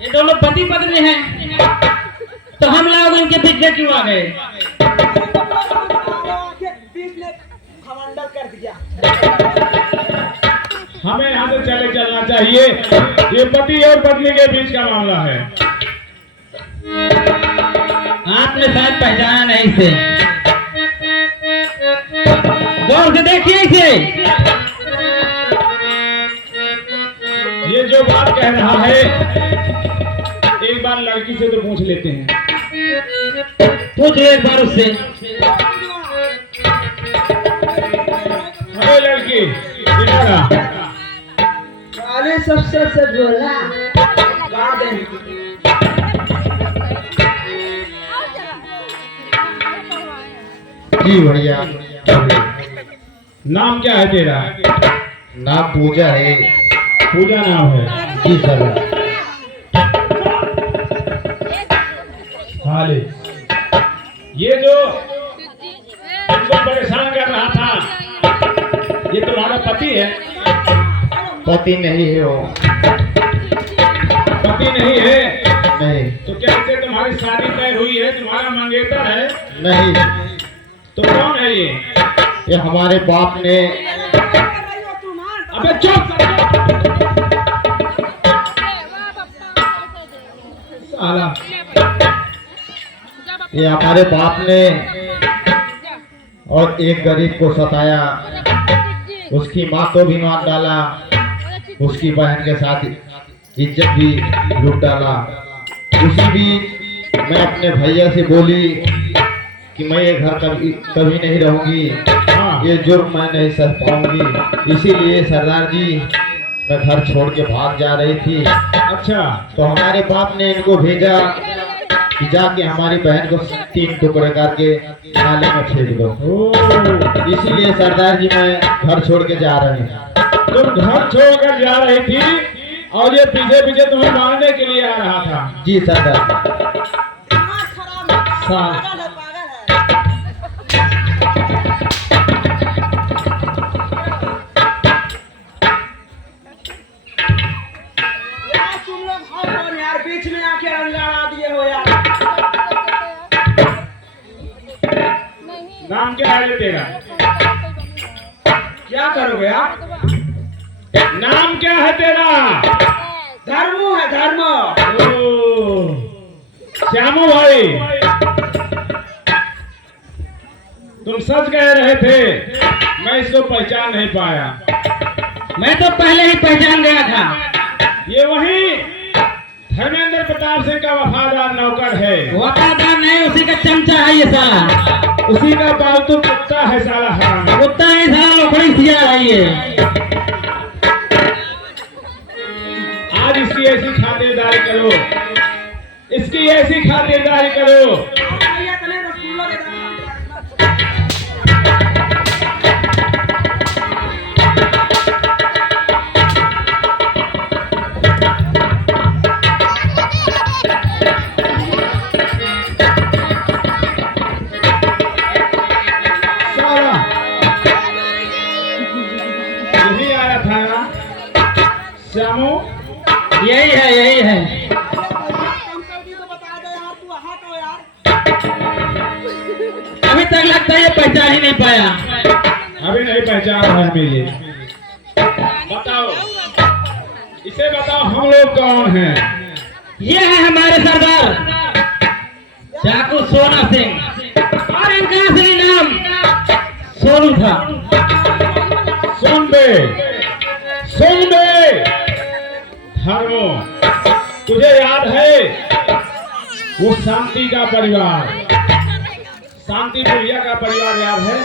ये दोनों पति पत्नी हैं, तो हम लोग इनके बीच में क्यों आ गए? कर दिया। हमें यहाँ से चले चलना चाहिए। ये पति और पत्नी के बीच का मामला है। आपने शायद पहचाना नहीं से। गौर से देखिए इसे। ये जो बात कह रहा है, एक बार लड़की से तो पूछ लेते हैं। पूछ एक बार उससे। अरे लड़की, इधर आ। साले सब सच बोला। गा दे। जी बढ़िया। नाम क्या है तेरा? नाम पूजा है। पूजा नाम है। जी सर। हाले, ये जो तुमको परेशान कर रहा था, ये तुम्हारा पति है? पति नहीं है वो। पति नहीं है? नहीं। तो कैसे तुम्हारी शादी तय हुई है? तुम्हारा मंगेतर है? नहीं। तो कौन है ये? ये हमारे बाप ने। अबे चुप! साला, ये हमारे बाप ने और एक गरीब को सताया, उसकी माँ को भी मार डाला, उसकी बहन के साथ इज्जत भी लूट डाला। उसी बीच मैं अपने भैया से बोली कि मैं ये घर कभी नहीं रहूंगी, हाँ। ये जुर्म मैं नहीं सह पाऊंगी। इसीलिए सरदार जी मैं घर छोड़ के भाग जा रही थी। अच्छा, तो हमारे बाप ने इनको भेजा कि जाके हमारी बहन को 3 टुकड़े करके नाले में फेंक दो। ओ, इसीलिए सरदार जी मैं घर छोड़ के जा रहे हैं। तुम घर छोड़कर जा रही थी और ये पीछे पीछे तुम्हें मारने के लिए आ रहा था। जी सरदार। सा- तुम लोग हो कौन यार? बीच में आके रंगाड़ा दिए हो यार। नाम क्या है तेरा? क्या करोगे यार? नाम क्या है तेरा? धर्मो है धर्मो। ओ, श्यामू भाई, तुम सच कह रहे थे। मैं इसको पहचान नहीं पाया। मैं तो पहले ही पहचान गया था। ये वही धर्मेंद्र प्रताप सिंह का वफादार नौकर है। वफादार नहीं, उसी का चमचा है ये साला। उसी का पालतू कुत्ता है साला हराम। कुत्ता ही साला लोखड़ी सिया है ये। आज इसकी ऐसी खातिरदारी करो, इसकी ऐसी खातिरदारी करो। भैया तने रसगुल्ला दे दो। साला, यही आया था ना श्यामू? यही है, यही है। अभी तक लगता है ये पहचान ही नहीं पाया। अभी नहीं पहचान रहा है ये। बताओ, इसे बताओ हम लोग कौन हैं? ये है हमारे सरदार चाकू सोना सिंह, और इनका असली नाम सोनू था। सुन बे, सुन बे धर्मो, तुझे याद है वो शांति का परिवार, शांति प्रिया का परिवार याद है?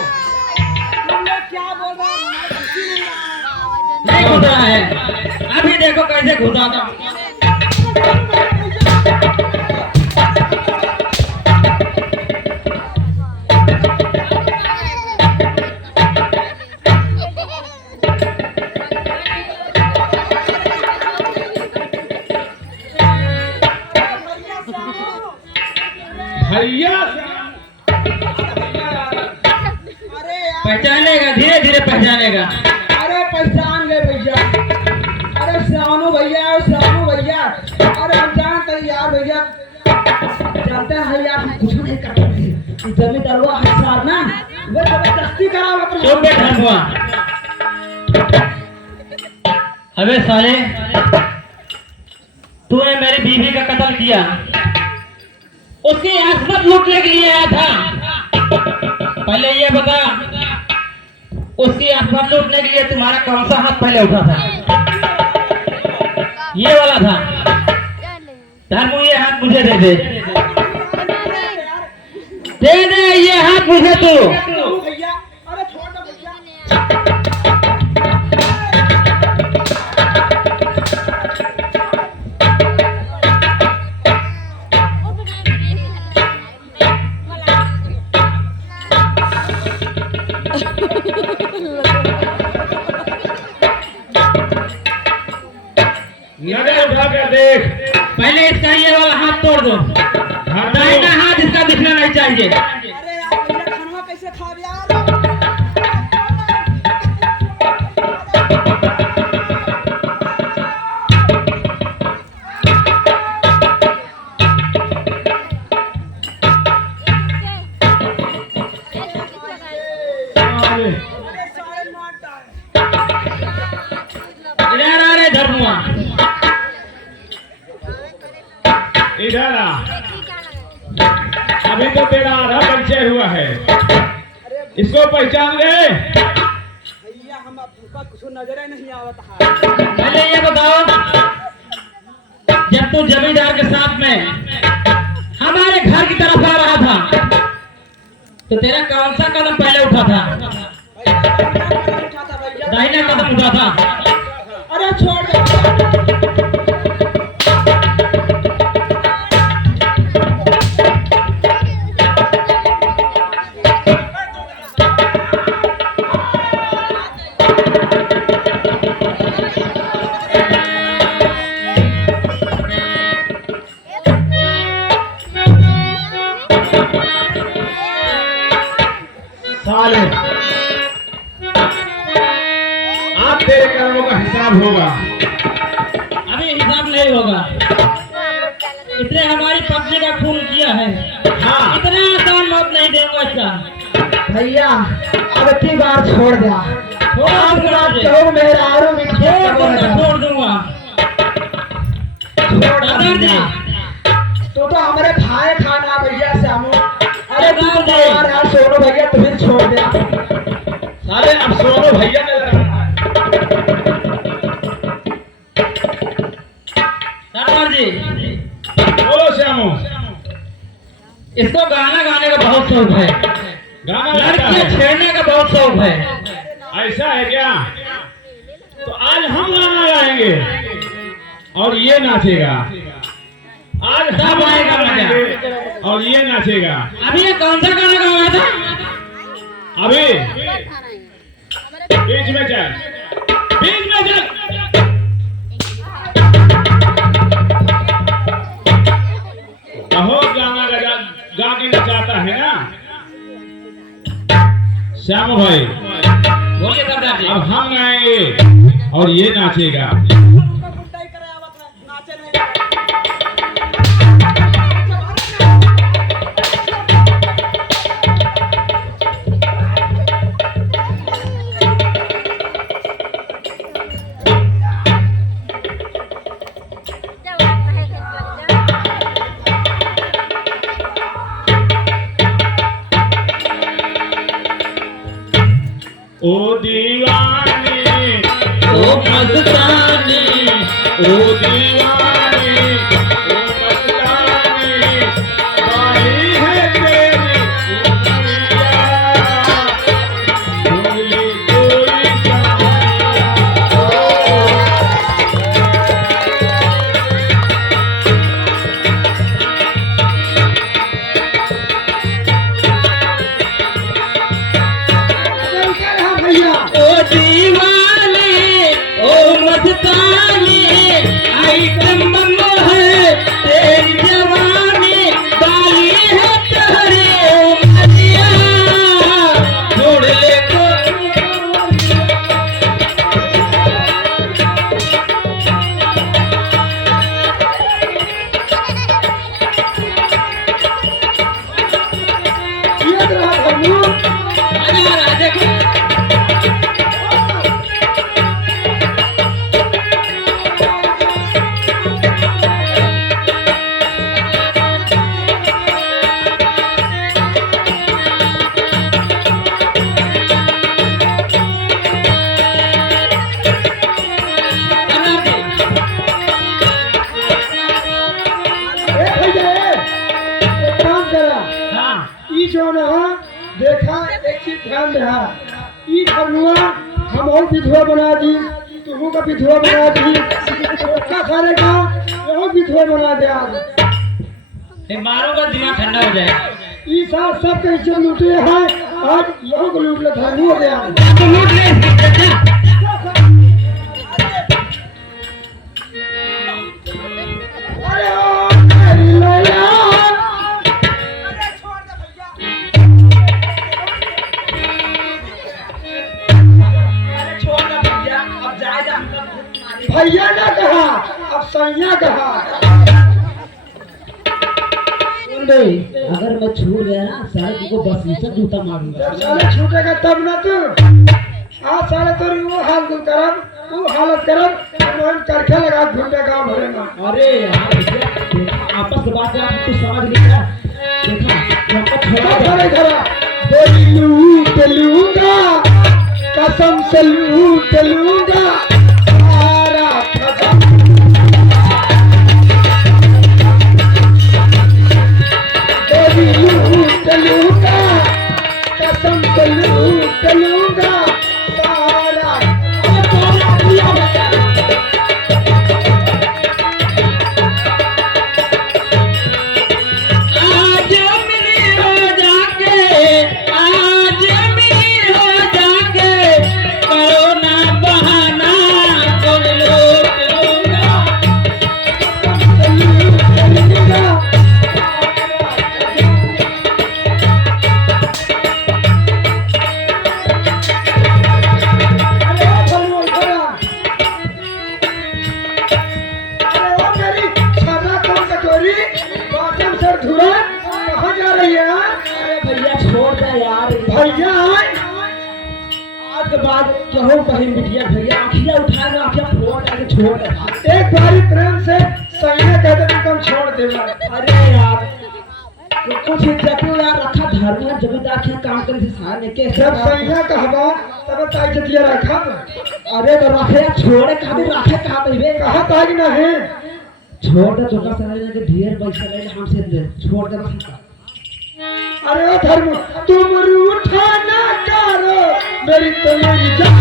क्या बोल रहा है? नहीं घुसा है, अभी देखो कैसे घुसाता हूं। भैया अरे यार, पहचानेगा, धीरे धीरे पहचानेगा। अरे पहचान गए भैया। अरे श्यामू भैया और श्यामू भैया। अरे हम जानते हैं यार भैया, जानते हैं यार, हम कुछ नहीं करते थे। जमींदारवा है साहब ना, वो जबरदस्ती करावत रहा। चुप बैठा हुआ। अबे साले, तूने मेरी बीवी का कत्ल किया, उसकी आसमत लूटने के लिए आया था। पहले ये बता, उसकी आसमत लूटने के लिए तुम्हारा कौन सा हाथ पहले उठा था? ये वाला था। धर्मू, ये हाथ मुझे दे दे। दे दे ये हाथ मुझे तू। भैया, अरे छोड़ दो भैया। नजर उठा कर देख। पहले इसका ये वाला हाथ तोड़ दो। दाहिना हाथ इसका दिखना नहीं चाहिए। अरे यार भैया, खाना कैसे खा यार? अरे सारे मार डाले। इधर आ रे धर्मुआ। इधर आ। अभी तो तेरा आधा परिचय हुआ है, इसको पहचान ले। भैया हम आपका कुछ नजर नहीं आवत है। पहले ये बताओ, जब तू जमींदार के साथ में हमारे घर की तरफ आ रहा था, तो तेरा कौन सा कदम पहले उठा था? दाहिना कदम उठा था। अरे छोड़ दे। साले, आज तेरे कर्मों का हिसाब होगा। अभी हिसाब नहीं होगा। इसने हमारी पत्नी का खून किया है। हाँ। इतना आसान मौत नहीं देगा इसका। भैया अब की बार छोड़ दिया। छोड़ दूंगा तुझे। तो मेरा आरू मिट छोड़ दूंगा। छोड़ दिया। तो हमारे भाई खाना भैया श्यामू। अरे तू तो यार सोनू भैया तुम्हें छोड़ दिया। साले, अब सोनू भैया नजर आ रहा है। सरदार जी, बोलो श्यामू। इसको गाना गाने का बहुत शौक है। गाना गाता लड़कियां है। छेड़ने का बहुत शौक है। ऐसा है क्या? तो आज हम गाना गाएंगे और ये नाचेगा। आज हम आएगा मजा। गाएंगे और ये नाचेगा। अभी ये कौन सा गाना गाया था? अभी बीच में चल, बीच में चल। बहुत गाना गा के नचाता है ना श्यामू भाई। बोलिए सरदार जी। अब हम गाएंगे और ये नाचेगा। ओ दीवानी, ओ मस्तानी, ओ दीवानी, ओ मस्तानी, बाही है तेरी उमरिया, भूली कोई भैया ओ दीवाने, ओ मस्तानी, आई जो ना देखा एक चीज ध्यान रहा ई धर्मुआ हम और विधवा बना दी तुमको का विधवा बना दी का सारे का वो विधवा बना दे आज मारो का दिमाग ठंडा हो जाए। ई साल सब के इज्जत लूटे हैं आज लोग लूट ले धर्मुआ दे आज लूट ले अरे ओ मेरी लैला भैया ने कहा अब सैया कहा अगर मैं छूट गया ना साले तुमको बस नीचे जूता मारूंगा। जब साले छूटेगा तब ना तू आज साले तो वो हाल तू करब वो हालत करब मोहन करखे लगा घूमने गाँव भरेगा अरे यार देखा आपस में बात यार तू समझ नहीं रहा देखा छोड़ा सारे घरा बोली लूट लूंगा कसम से लूट लूंगा सारा खत्म बोली लूट लूंगा कसम से लूट लूंगा सारा बहन बिटिया भैया आखिया उठाए ना आखिया फोड़ करके छोड़ दे एक बारी प्रेम से सही ने कहते तुम कम छोड़ देगा अरे यार कुछ इज्जत यार रखा धर्म है जब तक आखिया काम करे से सारे के जब सैया कहबा तब ताई जतिया रखा अरे तो रखे छोड़े कहां भी रखे कहां पे बे कहा ताई ना है छोड़ दे तो का सारे के ढेर पैसा ले हमसे दे छोड़ दे बस अरे ओ धर्म तुम रूठा ना करो मेरी तो मेरी जान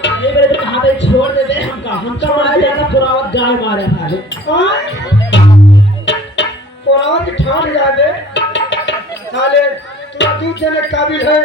छोड़ दे हमका मारा जाता पुरावत गाय मारे साले पुरावत ठान जा दे साले तू दूध देने काबिल है